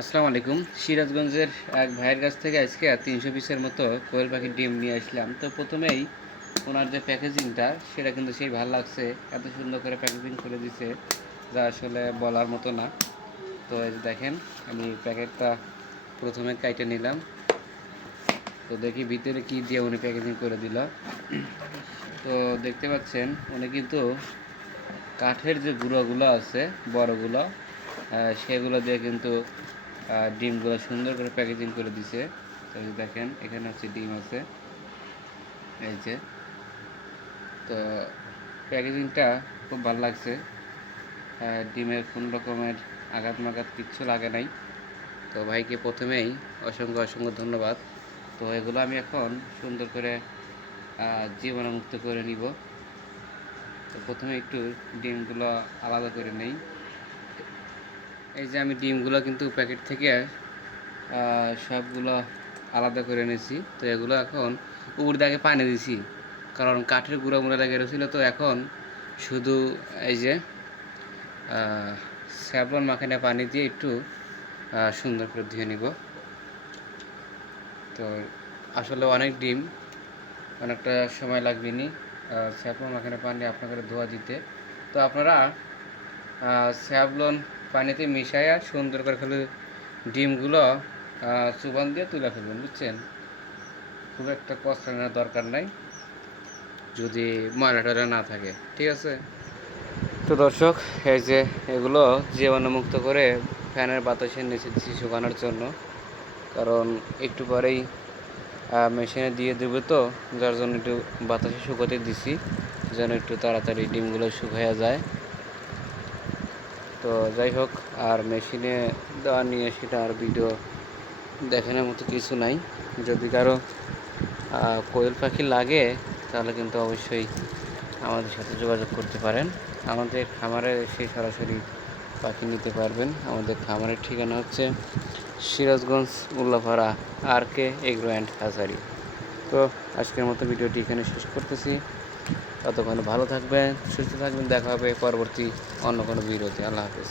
আসসালামু আলাইকুম। সিরাজগঞ্জের এক ভাইয়ের কাছ থেকে আজকে তিনশো পিসের মতো কোয়েল পাখির ডিম নিয়ে আসলাম। তো প্রথমেই ওনার যে প্যাকেজিংটা, সেটা কিন্তু সেই ভালো লাগছে। এত সুন্দর করে প্যাকেজিং করে দিছে, যা আসলে বলার মতো না। তো এই দেখেন, আমি প্যাকেটটা প্রথমে কাইটে নিলাম। তো দেখি ভিতরে কি দিয়ে উনি প্যাকেজিং করে দিল। তো দেখতে পাচ্ছেন, উনি কিন্তু কাঠের যে গুঁড়োগুলো আছে, বড়গুলো সেগুলো দিয়ে কিন্তু ডিমগুলো সুন্দর করে প্যাকেজিং করে দিছে। তো দেখেন, এখানে হচ্ছে ডিম আছে। এই যে। তো প্যাকেজিংটা খুব ভালো লাগছে। ডিমের কোনো রকমের আঘাত মাঘাত কিচ্ছু লাগে নাই। তো ভাইকে প্রথমেই অসংখ্য অসংখ্য ধন্যবাদ। তো এগুলো আমি এখন সুন্দর করে জীবাণুমুক্ত করে নিব। তো প্রথমে একটু ডিমগুলো আলাদা করে নেই। এই যে আমি ডিমগুলো কিন্তু প্যাকেট থেকে সবগুলো আলাদা করে এনেছি। তো এগুলো এখন উপর দিয়ে আগে পানি দিছি। কারণ কাঠের গুঁড়া মুড়া লেগে গেছিল তো এখন শুধু এই যে স্যাবলন মাখানে পানি দিয়ে একটু সুন্দর করে ধুয়ে নিব। তো আসলে অনেক ডিম, অনেকটা সময় লাগবে নি স্যাবলন মাখানে পানি আপনাকে ধোয়া দিতে। তো আপনারা স্যাবলন পানিতে মিশাইয়া সুন্দর করে খালি ডিমগুলো চুবান দিয়ে তুলে ফেলবেন, বুঝছেন? খুব একটা কষ্ট নেওয়ার দরকার নাই, যদি ময়লা টয়লা না থাকে, ঠিক আছে? তো দর্শক, এই যে এগুলো জীবাণুমুক্ত করে ফ্যানের বাতাসের নিচে দিচ্ছি শুকানোর জন্য, কারণ একটু পরেই মেশিনে দিয়ে দেবে তো, যার জন্য একটু বাতাসে শুকোতে দিছি, যেন একটু তাড়াতাড়ি ডিমগুলো শুকাইয়া যায়। তো যাই হোক, আর মেশিনে দেওয়া নিয়ে সেটা আর ভিডিও দেখানোর মতো কিছু নাই। যদি কারও কোয়েল পাখি লাগে, তাহলে কিন্তু অবশ্যই আমাদের সাথে যোগাযোগ করতে পারেন। আমাদের খামারে এসে সরাসরি পাখি নিতে পারবেন। আমাদের খামারের ঠিকানা হচ্ছে Sirajganj Ullapara R K agro and Hazari. তো আজকের মতো ভিডিওটি এখানে শেষ করতেছি। ততক্ষণে ভালো থাকবেন সুস্থ থাকবেন দেখা হবে পরবর্তী অন্য কোনো ভিডিওতে। আল্লাহ হাফেজ।